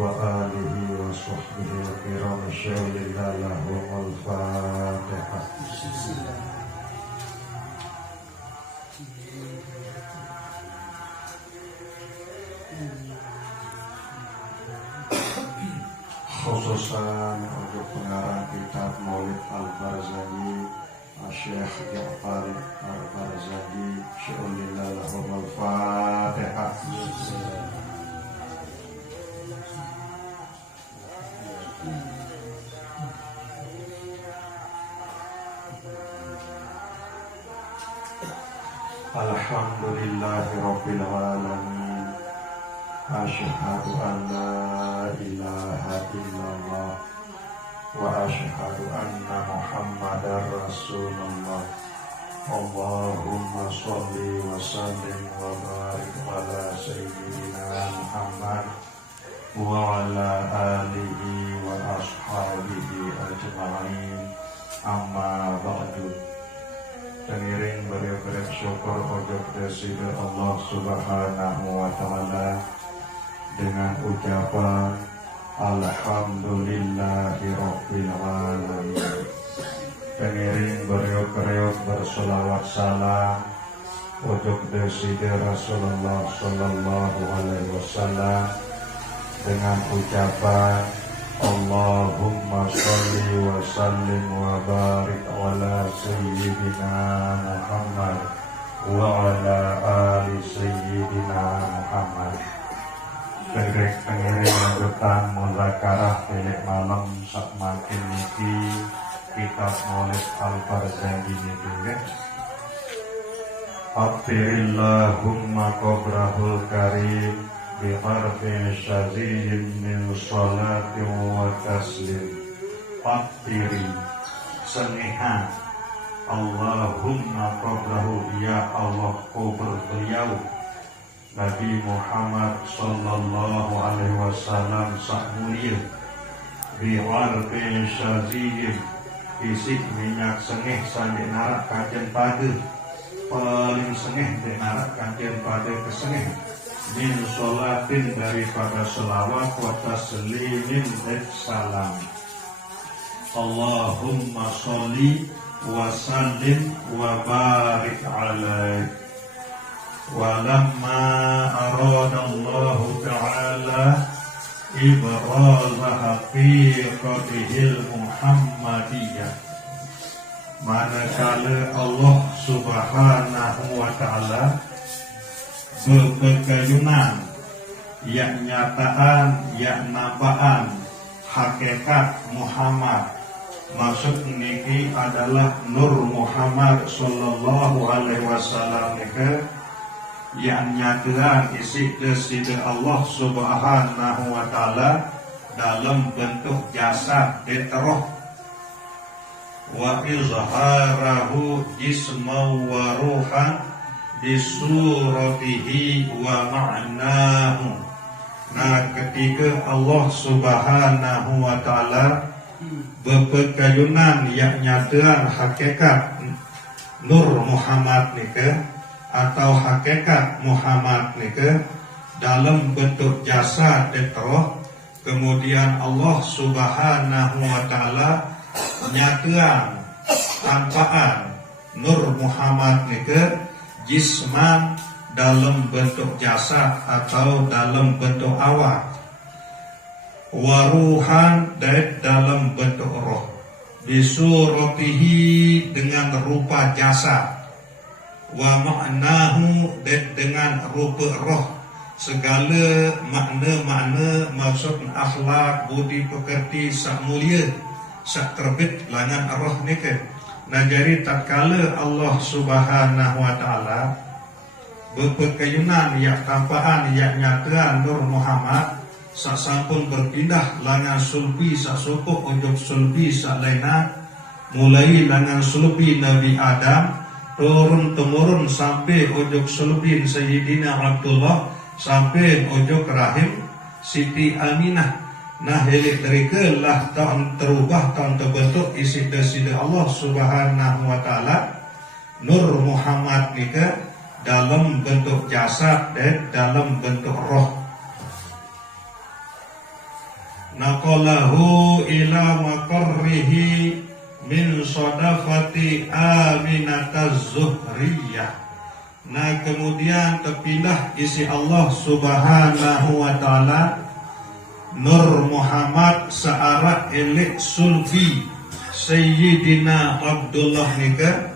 wa alihi wa sahbihi wa kiram syawlillah lahumul fatihah. Khususan untuk pengarang kitab Maulid Al-Barzanji Syekh Ja'far Al-Barzanji syawlillah lahumul fatihah. Alhamdulillahi Rabbil Alamin. Asyhadu an la ilaha illallah wa asyhadu anna Muhammadar Rasulullah. Allahumma sholli wa sallim wa barik ala sayyidina Muhammad wa ala alihi wa ashabihi ajma'in. Amma ba'du. Pengiring beri syukur ojok desida Allah Subhanahu wa ta'ala dengan ucapan Alhamdulillahi Rabbil Alamin. Pengiring beriuk-riuk berselawat salam ojok desida Rasulullah Sallallahu Alaihi Wasallam dengan ucapan Allahumma sholli wa sallim wa barik ala sayyidina Muhammad wa ala ali sayyidina Muhammad. Pengiring lanjutan muzakarah tilik malam sak makin niki kitab Maulid Al-Barzanji niki ya. Akhirillahumma qabrahul karim bi'arfi syaziyyin min salati wa taslim. Akhiri sengihan Allahumma qabrahu, ya Allah kubur beliau Nabi Muhammad sallallahu alaihi wasallam sak mulia bi'arfi syaziyyin isik minyak sengih sandi narak kajen pada paling sengih di narak kajen pada kesengih min sholatin daripada selawat wa taslimin dan salam. Allahumma sholli wa sallim wa barik alaih. Wa lamma arada Allah ta'ala ibraza haqiqatihil Muhammadiyah, manakala Allah Subhanahu wa ta'ala berkayunan yang nyataan, yang nampaan hakikat Muhammad. Maksud niki adalah Nur Muhammad sallallahu alaihi wasallam niki yang nyataan isi desida Allah Subhanahu wa ta'ala dalam bentuk jasad detroh wa izharahu jisman wa ruhan bisuratihi wa ma'nahu. Nah, ketika Allah Subhanahu wa ta'ala berpekayunan yang nyatakan hakikat Nur Muhammad nika atau hakikat Muhammad nika dalam bentuk jasad detroh, kemudian Allah Subhanahu wa ta'ala nyatakan tampaan Nur Muhammad nika jisman dalam bentuk jasad atau dalam bentuk awak, waruhan dalam bentuk roh, bisuratihi dengan rupa jasad, wa ma'nahu dengan rupa roh, segala makna-makna maksud akhlak budi pekerti sak mulia sak terbit langan roh nika. Nah, jadi tatkala Allah Subhanahu wa ta'ala berpekayunan yang tampaan yang nyataan Nur Muhammad sak sampun berpindah langan sulbi sak sopok ujung sulbi sak lainah, mulai langan sulbi Nabi Adam turun temurun sampai ujung sulbi Sayyidina Abdullah sampai ujung rahim Siti Aminah. Nah, helik dari kelah tahun terubah tahun terbentuk isi desida Allah Subhanahu wa ta'ala Nur Muhammad nika dalam bentuk jasad dan dalam bentuk roh. naqalahu ila maqarrihi min sadafati Aminataz Zuhriyah. Nah kemudian terpindah isi Allah Subhanahu wa taala Nur Muhammad searah elek sulbi Sayyidina Abdullah nika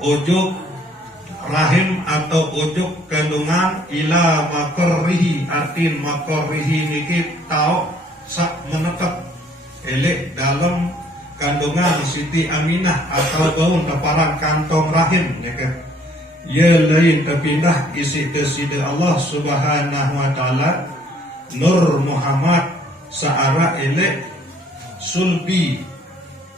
ujug rahim atau ujug kandungan ila makarrihi, artin makarrihi niki tau sak menetap elek dalam kandungan Siti Aminah atau daun teparan kantong rahim nika. Ya lain terpindah isi kesida Allah Subhanahu wa taala Nur Muhammad searah elek sulbi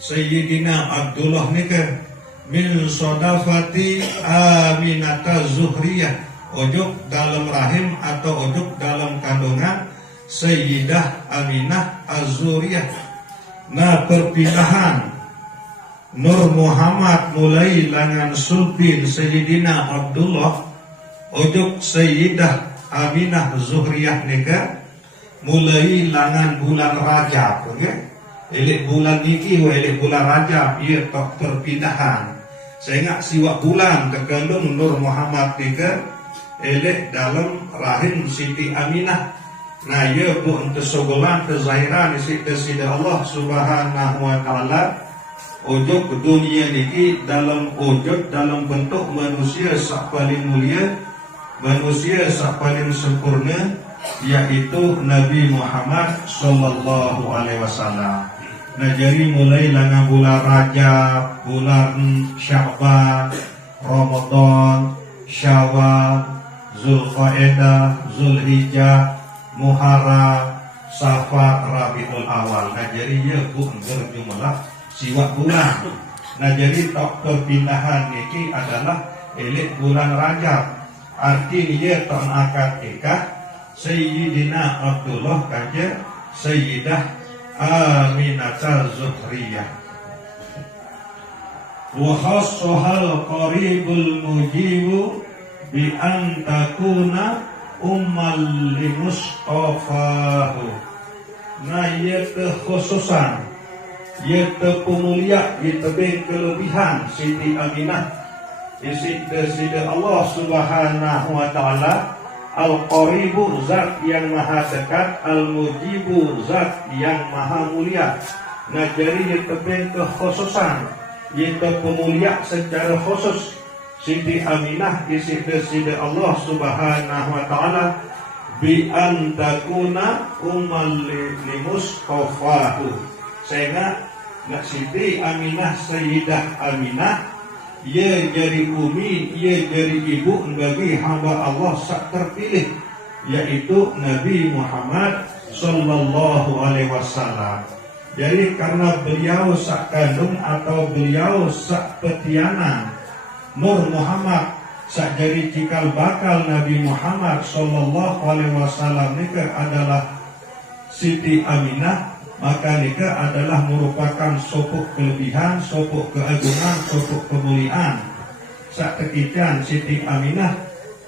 Sayyidina Abdullah nika min sodafati Aminataz Zuhriyah, ojuk dalam rahim atau ojuk dalam kandungan Sayyidah Aminah Az-Zuhriyah. Nah perpindahan Nur Muhammad mulai langan sulbin Sayyidina Abdullah ojuk Sayyidah Aminah Zuhriyah nika mulai langan bulan Rajab, okay? Elek bulan niki wa elek bulan Rajab ia tok perpindahan. Sehingga siwak bulan tergandung Nur Muhammad nika elek dalam rahim Siti Aminah. Nah ia bu untuk sogolan kezahiran isi kesida Allah Subhanahu wa taala ujug dunia niki dalam wujud dalam bentuk manusia sak paling mulia, manusia sak paling sempurna, yaitu Nabi Muhammad sallallahu alaihi wasallam. Nah jadi mulai langan bulan Rajab, bulan Sya'ban, Ramadan, Syawal, Zulqa'dah, Zulhijjah, Muharram, Safar, Rabiul Awal. Nah jadi ya bu berjumlah siwak bulan. Nah jadi tok perpindahan ini adalah elek bulan Rajab. Artinya dia tok akad nikah Sayyidina Abdullah kaja Sayyidah Aminataz Zuhriyah. Wa khassohal qaribul mujibu bi an takuna ummal li Mustafahu. Nah ia kekhususan, ia pemulia, ia tebing kelebihan Siti Aminah isi kesida Allah Subhanahu wa taala Al-Qaribu zat yang maha dekat, Al-Mujibu zat yang maha mulia. Nah jadi ia tebing kekhususan, ia pemulia secara khusus Siti Aminah isi kesida Allah Subhanahu wa taala bi an takuna ummal li Mustafahu. Sehingga nak Siti Aminah Sayyidah Aminah ia jadi umi, ia jadi ibu bagi hamba Allah sak terpilih, yaitu Nabi Muhammad sallallahu alaihi wasallam. Jadi karena beliau sak kandung atau beliau sak petianan Nur Muhammad sak jadi cikal bakal Nabi Muhammad sallallahu alaihi wasallam nika adalah Siti Aminah, maka nikah adalah merupakan sopuk kelebihan, sopuk keagungan, sopuk kemuliaan. Sak tekican Siti Aminah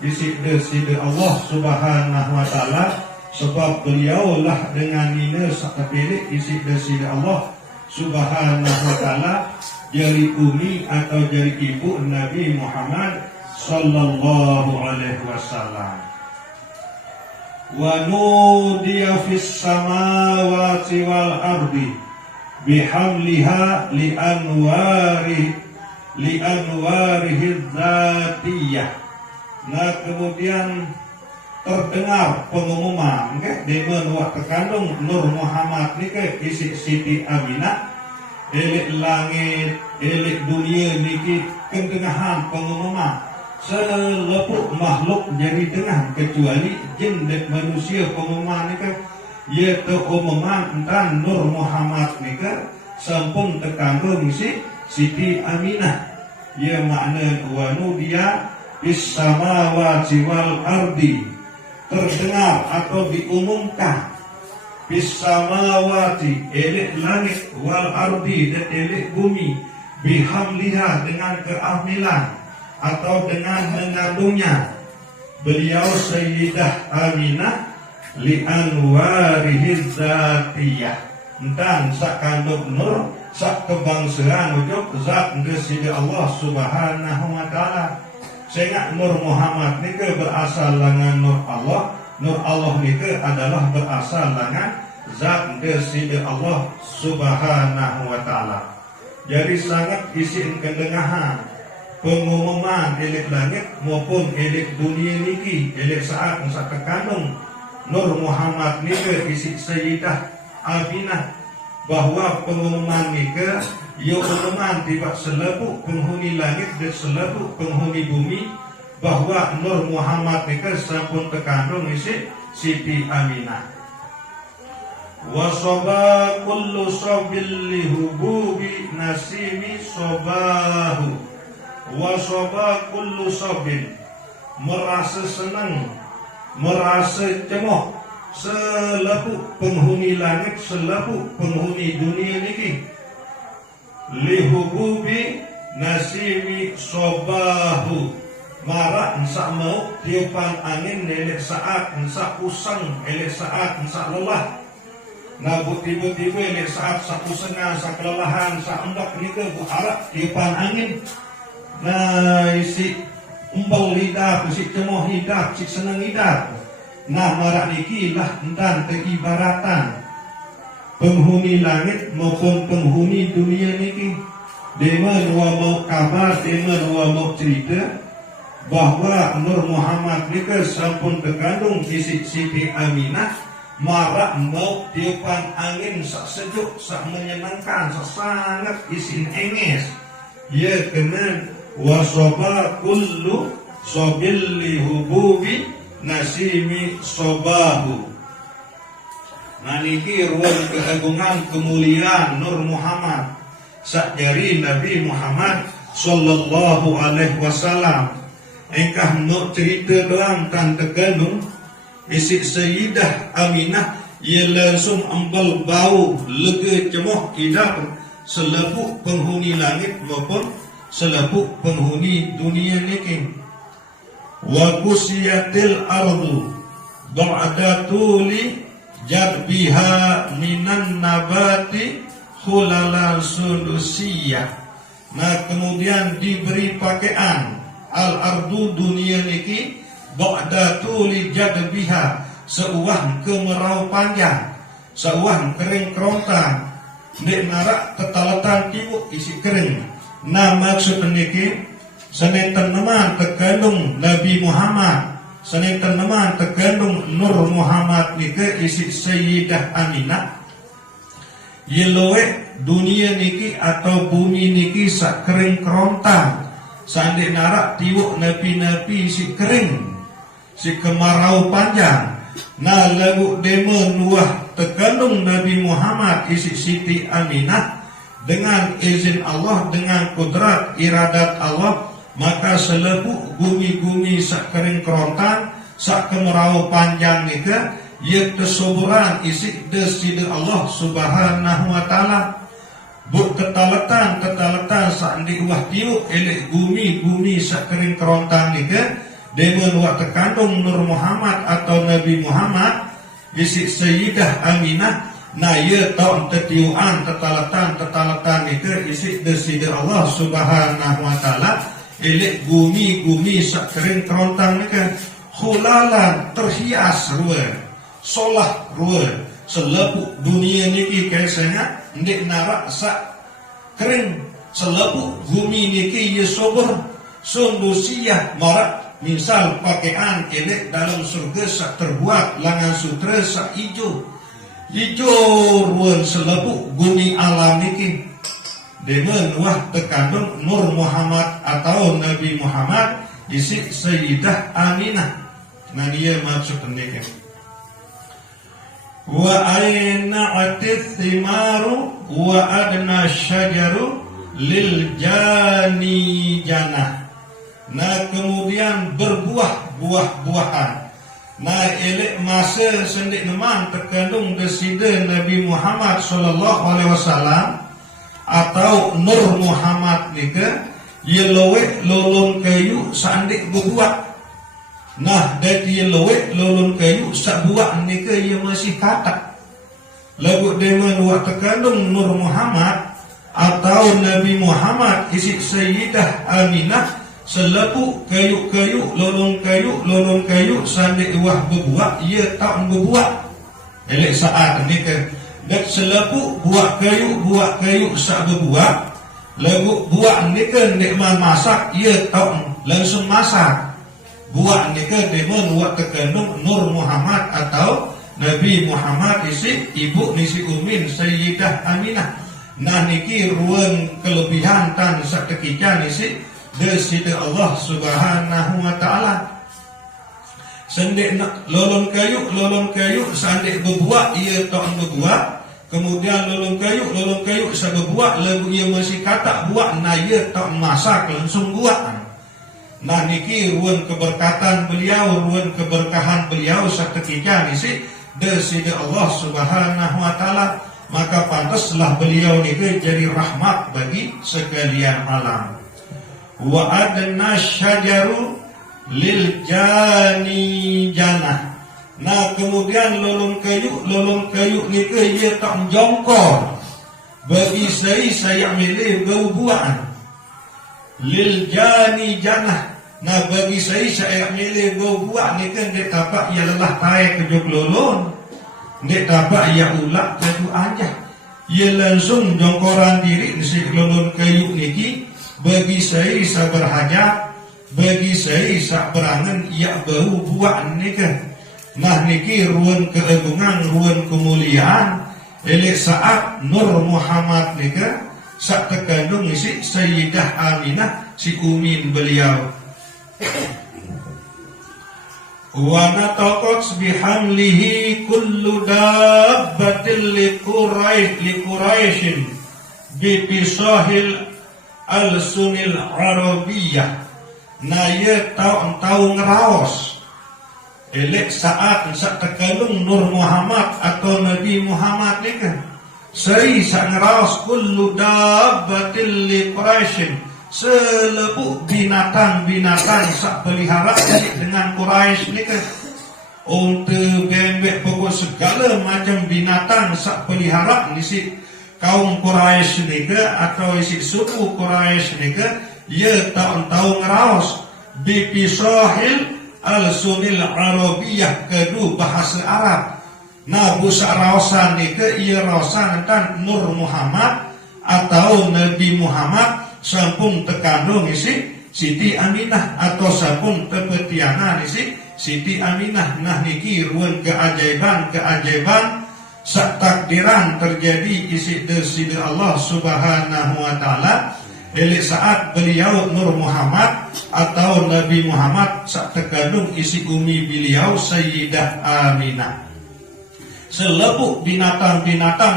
disida Allah Subhanahu wa taala, sebab beliaulah dengan nina sak terpilih disida Allah Subhanahu wa taala jadi umi atau jadi ibu Nabi Muhammad sallallahu alaihi wasallam. Wa nudiya fis samawati wal ardi bihamliha li anwarihi dzatiyah. Nah kemudian terdengar pengumuman di menua terkandung Nur Muhammad niki isi Siti Aminah elek langit elek dunia niki kendengahan pengumuman selepuk makhluk jadi dengar kecuali jin dan manusia. Pengumuman nika yaitu umuman dan Nur Muhammad nika sampun terkandung si Siti Aminah. Ya makna wa nudiya bis samawati wal ardi, terdengar atau diumumkan bis samawati elek langit wal ardi dan elek bumi bihamliha dengan keahmilan atau dengan mengandungnya beliau Sayyidah Aminah li anwarihi dzatiyah. Dan sak kandung nur sak kebangsaan ujuk zat Gusti Allah Subhanahu wa taala. Sehingga Nur Muhammad nike berasal dengan Nur Allah. Nur Allah nike adalah berasal dengan zat Gusti Allah Subhanahu wa taala. Jadi sangat isin kedengahan pengumuman elik langit maupun elik dunia niki elik saat sak kandung Nur Muhammad nike isi Sayyidah Aminah bahwa pengumuman nika ia umuman tiba selepu penghuni langit dan selepu penghuni bumi bahwa Nur Muhammad nika sampun terkandung isi Siti Aminah. Wa soba kullu sobil lihububi nasimi sobahu. Wa soba kullu sobin, merasa senang, merasa cemoh selaku penghuni langit, selaku penghuni dunia niki lihububi nasimi sobahu, marak ensak mau tiupan angin elek saat ensak usang, elek saat ensak lelah. Nabu tiba-tiba elek saat sak usengah, sak kelelahan, sak embak nika berharap tiupan angin. Nah isi umbau lidah, isi cemoh lidah, isi senang lidah. Nah marak niki lah entan keibaratan penghuni langit maupun penghuni dunia niki. Dema dua mau kabar, dema dua mau cerita bahwa Nur Muhammad nika sampun terkandung isi Siti Aminah, marak mau tiupan angin sak sejuk, sak menyenangkan, sak sangat isin enges. Ya kena wasoba kullu sobil lihububi nasimi sobahu. Nah niki ruang keagungan kemuliaan Nur Muhammad sakjari Nabi Muhammad sallallahu alaihi wasallam. Engkah nuk cerita doang kan terkandung isi Sayyidah Aminah ia langsung ambal bau lega cemoh idap selepu penghuni langit maupun selepu penghuni dunia niki. Wa kusiyatil ardu ba'da tuli jadbiha minan nabati khulalan sudusiyah. Nah kemudian diberi pakaian al-ardu dunia niki ba'da tuli jadbiha seuah kemerau panjang, seuah kering kerontang, dek narak ketalatan tibuk isi kering. Nah maksud niki senenten teman terkandung Nabi Muhammad, senenten teman terkandung Nur Muhammad nika isi Sayyidah Aminah. Yelowe dunia niki atau bumi niki sak kering kerontang, sandek narak tiwuk nabi-nabi si kering, si kemarau panjang. Nah lagu demo nuah terkandung Nabi Muhammad isi Siti Aminah dengan izin Allah, dengan kudrat iradat Allah. Maka selepu bumi-bumi sak kering kerontang, sak kemerau panjang nika, ia kesuburan isi deside Allah Subhanahu wa taala. Buk ketalatan sak di uah tiu elek bumi sak kering kerontang nika, demen wa terkandung Nur Muhammad atau Nabi Muhammad isi Sayyidah Aminah. Nah ia tau tetiuan ketalatan nika isi deside Allah Subhanahu wa taala. Elek bumi sak kering kerontang nika khulalan terhias ruan, solah ruan, selepu dunia niki kaisanya ndek narak sak kering, selepu bumi niki ye sober sundusiyah marak misal pakaian elek dalam surga sak terbuat langan sutra sak ijo ruan selepu bumi alam niki. Dengan wah terkandung Nur Muhammad atau Nabi Muhammad isi Sayyidah Aminah. Nah dia maksud pendeknya. Wa aina atis thimaru wa adna syajaru lil jani janah. Nah kemudian berbuah-buahan. Nah elek masa sendik neman terkandung deside Nabi Muhammad sallallahu alaihi wasallam atau Nur Muhammad nika yelowe lolong kayu sandik berbuah. Nah dati lewek lolon kayu sak buat ni ke ia masih kata lagu demen wa terkandung Nur Muhammad atau Nabi Muhammad isi Sayyidah Aminah selaku kayu-kayu lolon kayu sandi wah berbuat ia tak berbuat elek saat ni ke dak selaku buat kayu sak berbuat lagu buat ni ke nek masak ia tak langsung masak buat ni ke demen wa terkandung Nur Muhammad atau Nabi Muhammad isi ibu nisi Umin Sayyidah Aminah. Nah niki ruang kelebihan tan saketika nisi deside Allah Subhanahu wa taala. Sendek lolon kayu sandek berbuat ia tak berbuat. Kemudian lolon kayu sa berbuat lagu ia masih kata buat nah ia tak masak langsung buat. Nah niki ruang keberkatan beliau, ruang keberkahan beliau saketika nisi deside Allah Subhanahu wa taala, maka pantaslah beliau ini jadi rahmat bagi sekalian alam. Wa adna syajaru lil jani janah. Nah kemudian lolong kayu ni ke ia tak jongkor bagi saya milih berbuat lil jani janah. Nah bagi saya milih berbuat ni kan dia tapak ia lelah taik kejuk lolon, dia tapak ia ulak kejuk aja, ia langsung jongkoran diri si lolon kayu niki. Bagi saya berhajat, bagi saya berangan ia bau buat ni kan. Nah niki ruang keagungan, ruang kemuliaan elek saat Nur Muhammad ni kan sak terkandung isi Sayyidah Aminah si umin beliau. Wa nataqat bihamlihi kullu dabbatin li Quraishin bi pisahil al-sunil arabiyyah. Nah ia tahu ngeraos elek saat sak terkandung Nur Muhammad atau Nabi Muhammad ni kan seri sak ngeraos kullu dabbatin li Quraishin selebuk binatang sak pelihara dengan Quraisy ni kan unta bebek pokok segala macam binatang sak pelihara ni si kaum Quraisy ni ke atau isi suku Quraisy ni ke ia tahu ngeraos bipisahil al-sunil arabiyyah kedua bahasa Arab. Nah busa raosan ni ke ia raosan tentang Nur Muhammad atau Nabi Muhammad sampun terkandung isi Siti Aminah atau sampun terpetiana isi Siti Aminah. Nah niki ruang keajaiban sak takdiran terjadi isi deside Allah Subhanahu wa taala elek saat beliau Nur Muhammad atau Nabi Muhammad sak terkandung isi umi beliau Sayyidah Aminah. Selebuk binatang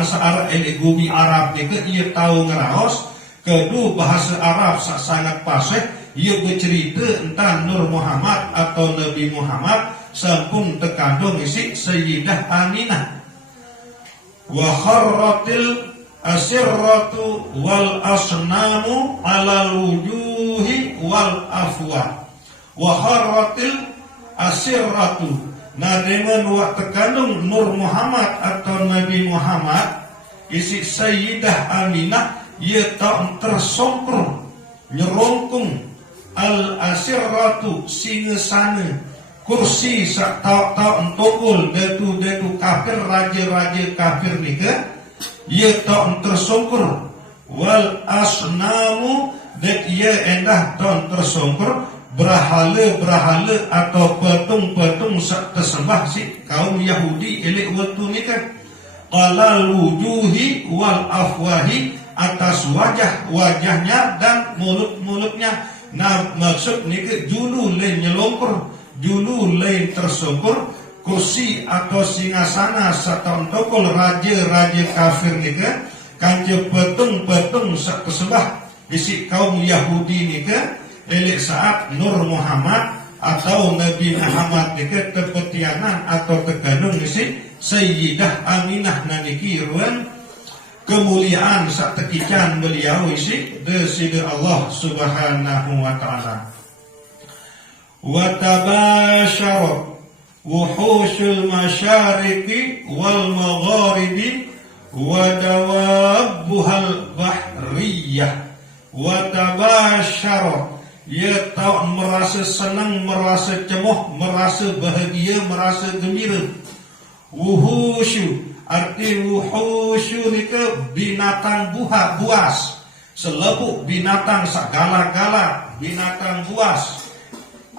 searah elek bumi Arab niki ia tahu ngeraos kedua bahasa Arab sangat fasih. Ia bercerita tentang Nur Muhammad atau Nabi Muhammad sampun terkandung isi Sayyidah Aminah. Wa kharratil asirratu wal asnamu ala wujuhi wal afwa. Wa kharratil asirratu. Nah dengan wa terkandung Nur Muhammad atau Nabi Muhammad isi Sayyidah Aminah ia tak tersongkur nyerongkung al-asirratu singesana kursi sak tak entokul datu kafir raja kafir ni ke ia tak tersongkur wal asnamu dat ia endah tak tersongkur berhala atau patung sak tersembah si kaum Yahudi elek waktu ni kan qalal wujuhi wal afwahi atas wajahnya dan mulutnya. Nah maksud ni ke julu lain nyelongkur, julu lain tersongkur kursi atau singasana serta tokol raja kafir ni ke kance petung sak kesembah bisi kaum Yahudi ni ke elek saat Nur Muhammad atau Nabi Muhammad ni ke terpetianan atau terkandung isi Sayyidah Aminah naniki ruan kemuliaan sak tekican beliau isi deside Allah Subhanahu wa taala. wa tabasyarat wuhushul masyariqi wal magharibi wa dawabbuhal bahriyah wa tabasyarat, ia tahu merasa senang, merasa cemoh, merasa bahagia, merasa gembira. Wuhusyu, arti wuhusyu ni ke binatang buas, selebuk binatang segala-gala, binatang buas.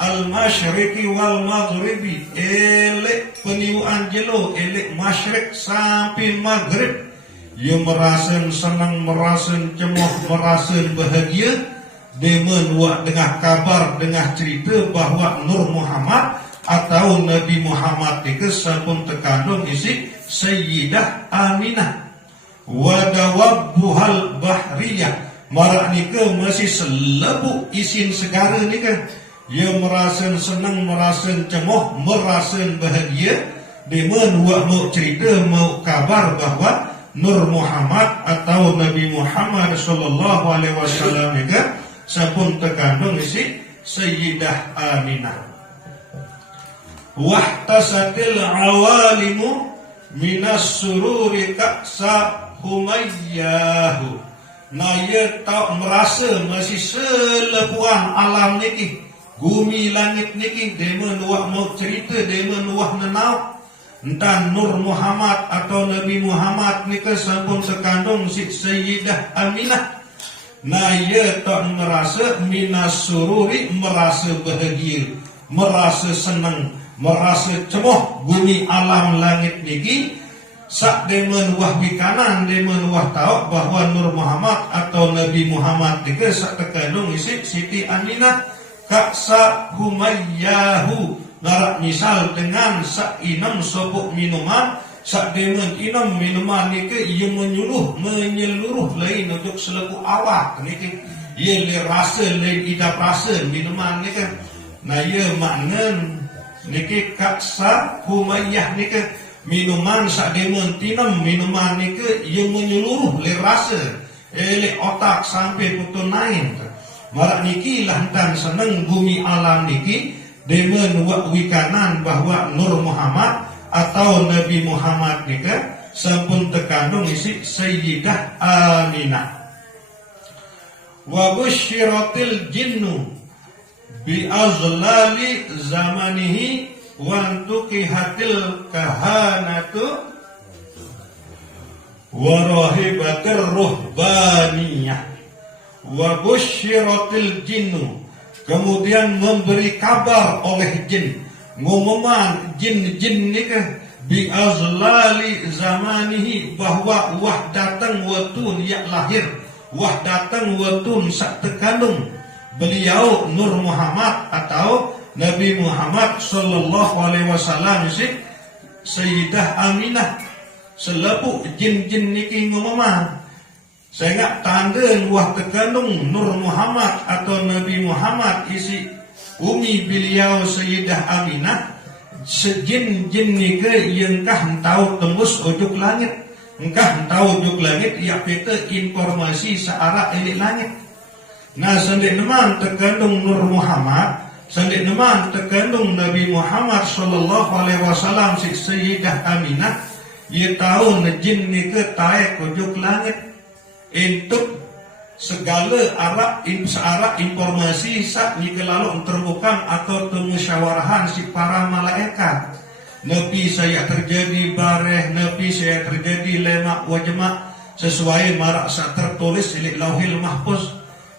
Al-masyriqi wal maghribi, elek peniuan jelo, elek masyrik sampai maghrib. Ia merasa senang, merasa cemoh, merasa bahagia. Dia menuak dengar kabar, dengar cerita bahawa Nur Muhammad atau Nabi Muhammad itu sampun terkandung isi Sayyidah Aminah. Wadawabbuhal bahriyah, marak nika masih selebuk isin segara nika. Ia merasa senang, merasa cemoh, merasa bahagia. Dia menuak mau cerita, mau kabar bahawa Nur Muhammad atau Nabi Muhammad sallallahu alaihi wasallam nika sampun terkandung isi Sayyidah Aminah. Wahtasatil awalimu minas sururi kaksa humayyahu. Naya tak merasa masih selepuan alam niki, bumi langit niki, dia menuak mau cerita, dia menuak nenau tentang Nur Muhammad atau Nabi Muhammad nika sampun terkandung si Sayyidah Aminah. Naya tak merasa minas sururi, merasa bahagia, merasa senang, merasa cemoh bumi alam langit niki. Sak dia menuah bikanan, dia menuah tahu bahawa Nur Muhammad atau Nabi Muhammad nika sak terkandung isi Siti Aminah kaksa humayyahu. Narak misal dengan sak inam sopok minuman, sak demen inam minuman nika ia menyeluruh lain untuk seleku awak nika. Ia le rasa lain idap rasa minuman nika. Nah ia makna nika kaksa humayyah nika minuman sak demen tinam minuman nika ia menyeluruh le rasa le otak sampai putu nain. Marak niki lantan senang bumi alam niki demen wak wikanan bahawa Nur Muhammad atau Nabi Muhammad nika sampun terkandung isi Sayyidah Aminah. Wa busyiratil jinnu bi azlali zamanihi wa antuqihatil kahanatu wa rahibatir ruhbaniyah. Wa busyiratil jinnu, kemudian memberi kabar oleh jin, ngumuman jin-jin nika bi azlali zamanihi bahawa wah datang watun yak lahir, wah datang watun sak terkandung beliau Nur Muhammad atau Nabi Muhammad sallallahu alaihi wasallam si Sayyidah Aminah. Selepuk jin-jin niki ngumuman, saya ingat tanda wah terkandung Nur Muhammad atau Nabi Muhammad isi umi beliau Sayyidah Aminah. Sejin-jin nika yang kah tahu tembus ujuk langit, engkah tahu ujuk langit ia peta informasi searah elik langit. Nah sendik neman terkandung Nur Muhammad, sendik neman terkandung Nabi Muhammad sallallahu alaihi wasallam si Sayyidah Aminah. Ia tahu jin nika taek ujuk langit untuk segala searah informasi sak jika lalu terbuka atau temusyawarahan si para malaikat. Nabi saya terjadi bareh, Nabi saya terjadi lemak wajma sesuai marak sak tertulis di Lauhil Mahfuz.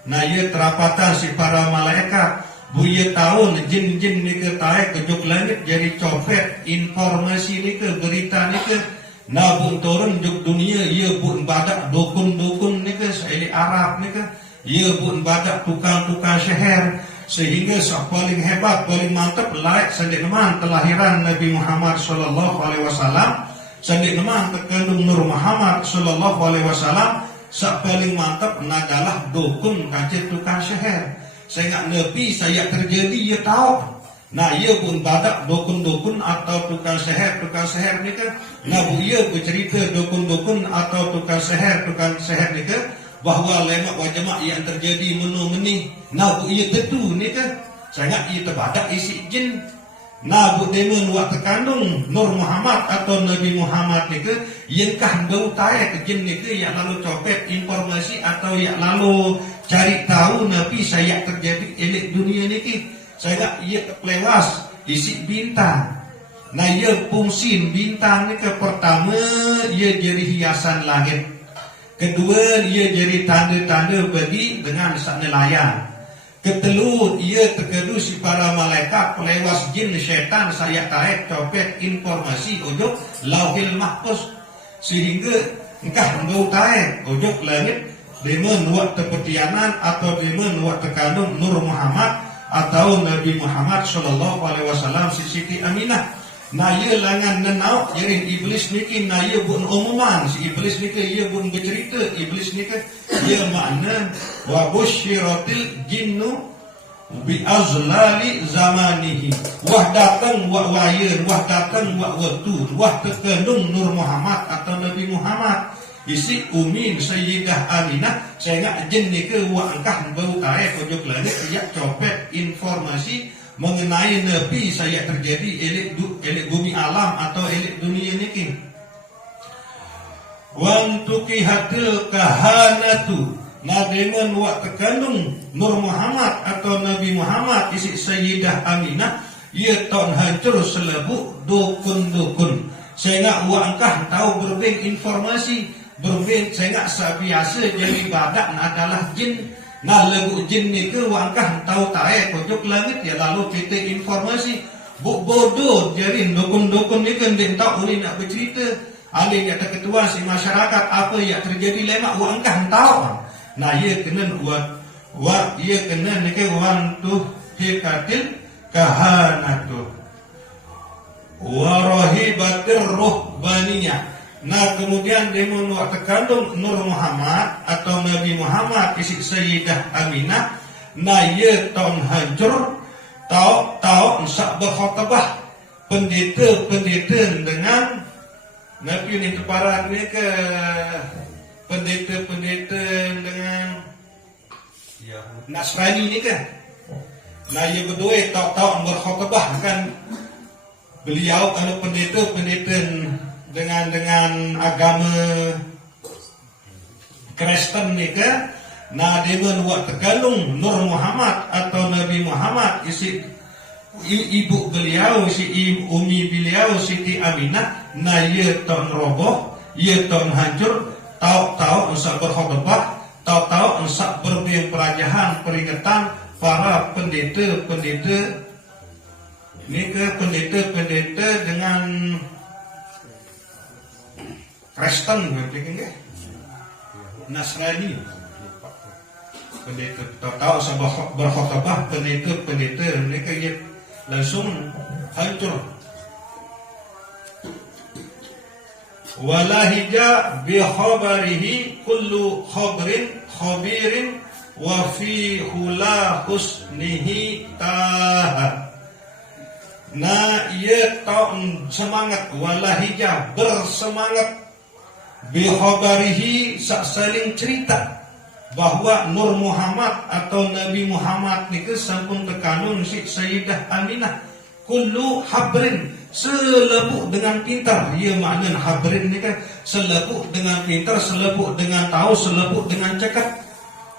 Nah ia terapatan si para malaikat. Buya tahun jin-jin ni ke taek kejuk langit jadi copet informasi ni ke berita ni ke. Nah pun turun juk dunia, ia pun badak dukun-dukun ni ke saili Arab ni ke, ia pun badak tukang-tukang sihir, sehingga sak paling hebat, paling mantap laik sandik neman kelahiran Nabi Muhammad sallallahu alaihi wasallam, sandik neman terkandung Nur Muhammad sallallahu alaihi wasallam, sak paling mantap nadalah dukun kancet tukang sihir. Sehingga Nabi saya terjadi ia tahu. Nah ia pun badak dukun-dukun atau tukang seher ni kan. Nah bu ia bercerita dukun-dukun atau tukang seher ni kan, bahawa lemak wajama yang terjadi menu-meni. Nah bu ia tentu ni kan. Sangat ia terbadak isi jin. Nah, bu demen wak terkandung Nur Muhammad atau Nabi Muhammad ni ke, yenkah bau tayar ke jin ni ke, yang lalu copet informasi atau yang lalu cari tahu Nabi saya terjadi elit dunia ni ke. Sangat ia terpelewas isi bintang. Nah, ia fungsi bintang ni ke, pertama ia jadi hiasan langit. Kedua, ia jadi tanda-tanda bagi dengan sak nelayan. Ketelu, ia terkedu si para malaikat pelewas jin syaitan saya tarik copet informasi ujung lauhil mahfuz, sehingga engkah engkau tarik ujung langit demen wak terpetianan atau demen wak terkandung Nur Muhammad atau Nabi Muhammad sallallahu alaihi wasallam si Siti Aminah. Nah, ia langan nenau jerin iblis niki, nah ia bun umuman si iblis niki, ia bun bercerita iblis niki, ia makna wa busyiratil jinnu bi azlali zamanihi. Wah datang wak wayan, wah datang wak waktu, wah terkandung Nur Muhammad atau Nabi Muhammad isi Umi Sayyidah Aminah. Saya nak jin niki wak angkah bau tarik ujung langit ia copet informasi mengenai Nabi saya terjadi elit bumi alam atau elit dunia niki. Wantuki hatil kahanatu, nademen wak terkandung Nur Muhammad atau Nabi Muhammad isi Sayyidah Aminah, ia ton hancur selebuk dukun-dukun. Saya nak wak angkah tahu berbeng informasi, berbeng saya nak sebiasa jadi badak adalah jin. Nah, lagu jin ni ke wangkah tahu tae pojok langit ya lalu kita informasi bu bodoh jadi dukun-dukun ni kan dia tahu ni nak bercerita alih yang ketua si masyarakat apa yang terjadi lemak wangkah tahu. Nah, ia kena buat ia kena ni ke wantu hikatil kahanatu warahibatir ruhbaniyah. Nah, kemudian dia menurut terkandung Nur Muhammad atau Nabi Muhammad isi Sayyidah Aminah. Nah, ia tahun hancur tahu sak berkhotbah pendeta-pendeta dengan Nabi ni terparah ni ke pendeta-pendeta dengan Nasrani ni ke. Nah, ia berdua tahu berkhotbah kan beliau kalau pendeta-pendeta dengan agama Kristen ni ke. Nah, dia buat terkandung Nur Muhammad atau Nabi Muhammad isi ibu beliau isi umi beliau Siti Aminah. Nah, ia tahun roboh, ia tahun hancur, tahu ensak berkhotbah, tahu ensak berbeng pelajaran peringatan para pendeta-pendeta ni ke, pendeta-pendeta dengan Kristen berarti Nasrani pendeta tahu sebab berkhotbah pendeta mereka ia langsung hancur. Walahija bi khabarihi kullu khabirin wa fi hula husnihi taha. Nah, ia tahu semangat walahija bersemangat bikhabarihi saling cerita bahwa Nur Muhammad atau Nabi Muhammad ni ke sampun terkandung si Sayyidah Aminah kullu habrin selebuk dengan pintar. Ia makna habrin ni kan selebuk dengan pintar, selebuk dengan tahu, selebuk dengan cakap.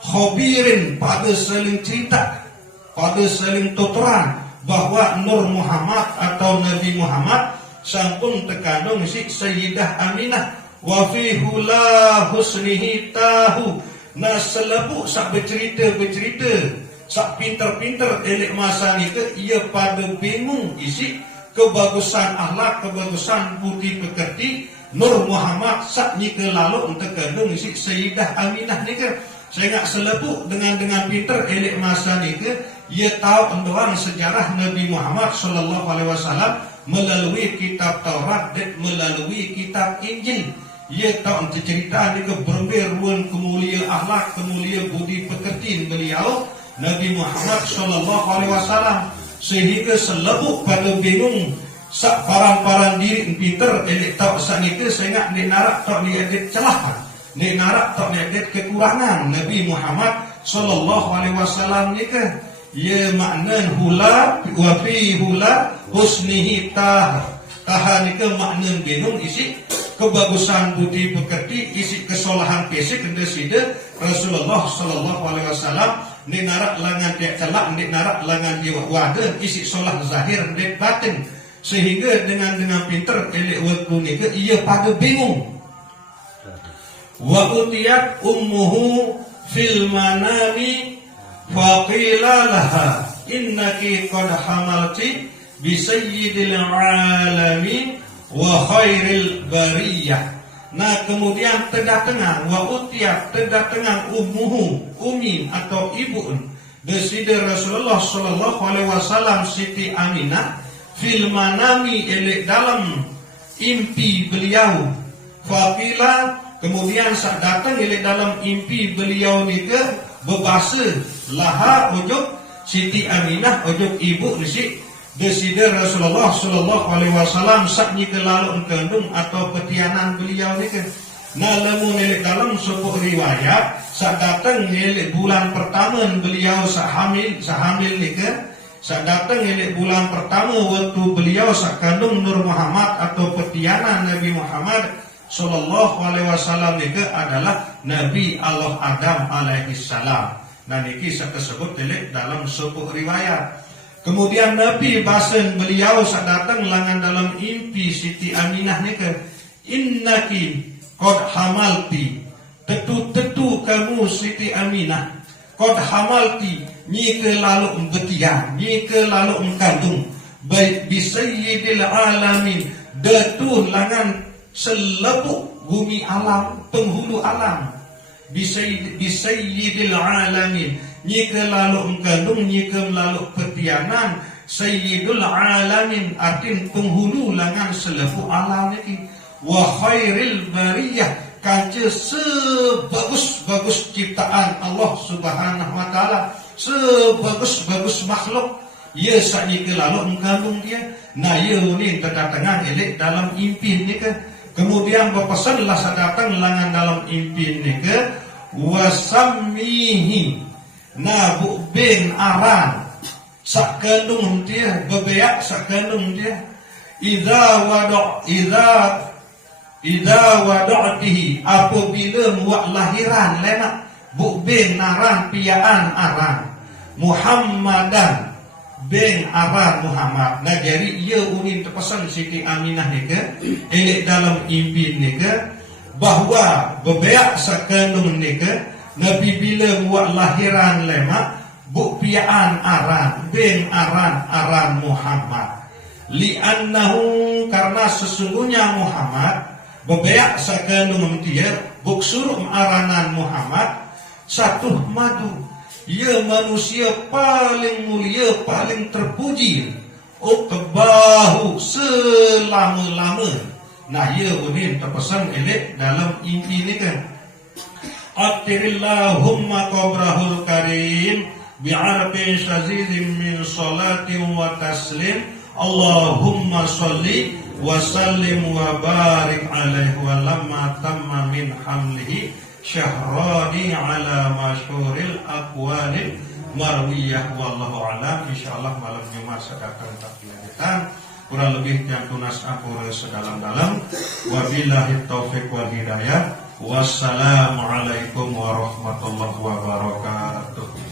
Khabirin pada saling cerita, pada saling tuturan bahwa Nur Muhammad atau Nabi Muhammad sampun terkandung si Sayyidah Aminah. Wa fi hula husnihi tahu. Nah, selebuk sak bercerita sak pintar-pintar elok masa ni ke ia pada bingung isi kebagusan akhlak, kebagusan budi pekerti Nur Muhammad sak ni ke lalu terkandung isi Sayyidah Aminah ni ke. Saya nak selebuk dengan pintar elok masa ni ke ia tahu enduan sejarah Nabi Muhammad sallallahu alaihi wasallam melalui kitab Taurat dan melalui kitab Injil. Ia tahu cerita ni ke berberuan kemuliaan akhlak, kemuliaan budi pekerti beliau Nabi Muhammad sallallahu alaihi wasallam, sehingga selebuk pada bingung sak parang-parang diri pintar elok tahu sak ni ke saya nak narak tahu ni ada celah, ni narak tahu ni ada kekurangan Nabi Muhammad sallallahu alaihi wasallam ni ke. ya maknan hula wa fi hula husnihi taha nika maknan genung isi kebagusan budi pekerti isi kesolahan pesik kende sida Rasulullah sallallahu alaihi wasallam ni narak langan tiak celak ni narak langan dia wadah isi solah zahir dan batin sehingga dengan pinter elek waktu nika ia pada bingung. Wa utiyat ummuhu fil manami faqila laha innaki qad hamalti bi sayyidil alamin wa khairil bariyah. Nah kemudian terdatangan wa utiyat terdatangan ummuhu umi atau ibu desida Rasulullah sallallahu alaihi wasallam Siti Aminah fil manami elek dalam impi beliau faqila kemudian saat datang elek dalam impi beliau ni ke berbahasa laha ujug Siti Aminah ujug ibu nisi desida Rasulullah sallallahu alaihi wasallam sakni ke lalu kandung atau petianan beliau ni ke nah lamun elek dalam sebuah riwayat saat datang elek bulan pertama beliau sahamil ni ke saat datang elek bulan pertama waktu beliau sak kandung Nur Muhammad atau petianan Nabi Muhammad sallallahu alaihi wasallam ni ke adalah Nabi Allah Adam alaihi salam. Nah niki tersebut elek dalam sebuah riwayat. Kemudian Nabi basen beliau saat datang langan dalam impi Siti Aminah ni ke innaki qad hamalti tetu kamu Siti Aminah qad hamalti nyi ke lalu betia nyi ke lalu mengkandung baik bi sayyidil alamin datu langan selepuk bumi alam penghulu alam bi sayyidil alamin nyi ke lalu mengkandung nyi ke lalu petianan sayyidul alamin artin penghulu langan selepuk alam ini wa khairil bariyah kaca sebagus-bagus ciptaan Allah subhanahu wa ta'ala sebagus-bagus makhluk ya sakni ke lalu mengkandung dia nah ya ni terdatangan elek dalam impi ni ke kemudian berpesanlah saat datang langan dalam impi ni ke wasammihi nah bu bin aran sak kandung dia bebeak sak kandung dia idza wada'tihi apabila muak lahiran lemak bu bin naran piaan aran Muhammadan bin aran Muhammad nah jadi ia unin terpesan Siti Aminah ni ke elek dalam impi ni ke bahawa bebeak sak kandung ni ke Nabi bila buat lahiran lemak buk piaan aran bin aran Muhammad li'annahu karena sesungguhnya Muhammad bebeak sakandung dia buk suruh aranan Muhammad satu madu ia manusia paling mulia paling terpuji ukbahu selama-lama nah ia unin terpesan elek dalam impi ni kan Attirillahumma qabrahul karim bi'arabin syazidin min salatin wa taslim Allahumma salli wa sallim wa barik alaihi wa lamma tamma min hamlihi syahrani ala masyhuril aqwalil marwiyah wallahu alam. Insyaallah malam Jumat sedangkan tak dilanjutkan kurang lebih yang tunas ampura sedalam-dalam wabillahi taufiq wal hidayah. Wassalamualaikum warahmatullahi wabarakatuh.